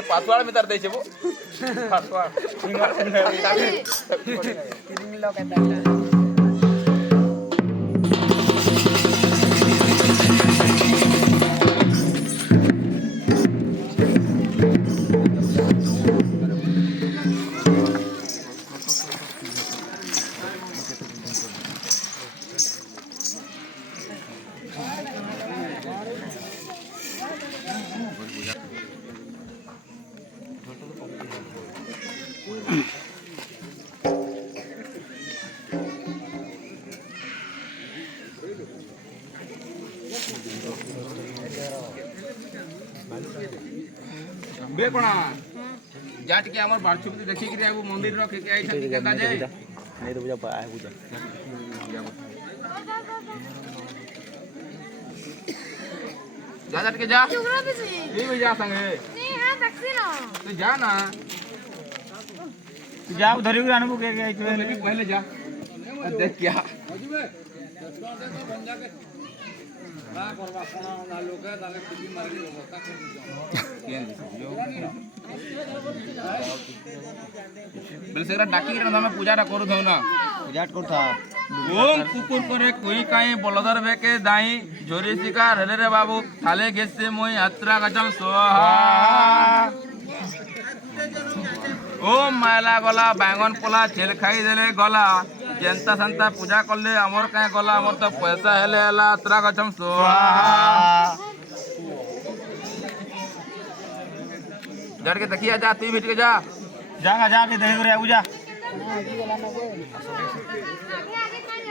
पासवाड में तर द्यायचे बो पासवाड तिरिंग लोक येतात बे कोणा जा टिके हमर बारछुपति देखि कि आबू मंदिर रो के आई छथि केंदा जे नहीं तो पूजा आए पूजा जा टिके जा ये भी जा संगे नहीं है टैक्सी ना तू जा ना तू जा उधर ही आने को के आई तो लेकिन पहले जा देख क्या बेलसेरा डाकी रे हमें पूजा टा करू ना पूजा करता ओम कुकुर करे कोई काई बलदर बेके दाई जोरी शिकार हेले रे बाबू थाले गेसे मोई यात्रा गजम स्वाहा ओम मायला गला बैंगन पोला छेल खाई देले गला जनता संता पूजा करले अमर काहे गला अमर तो पैसा हेले हला यात्रा गजम स्वाहा जड़ के देखिया जा तू बैठ के जा जागा जाके देख रे पूजा आगे आगे कौन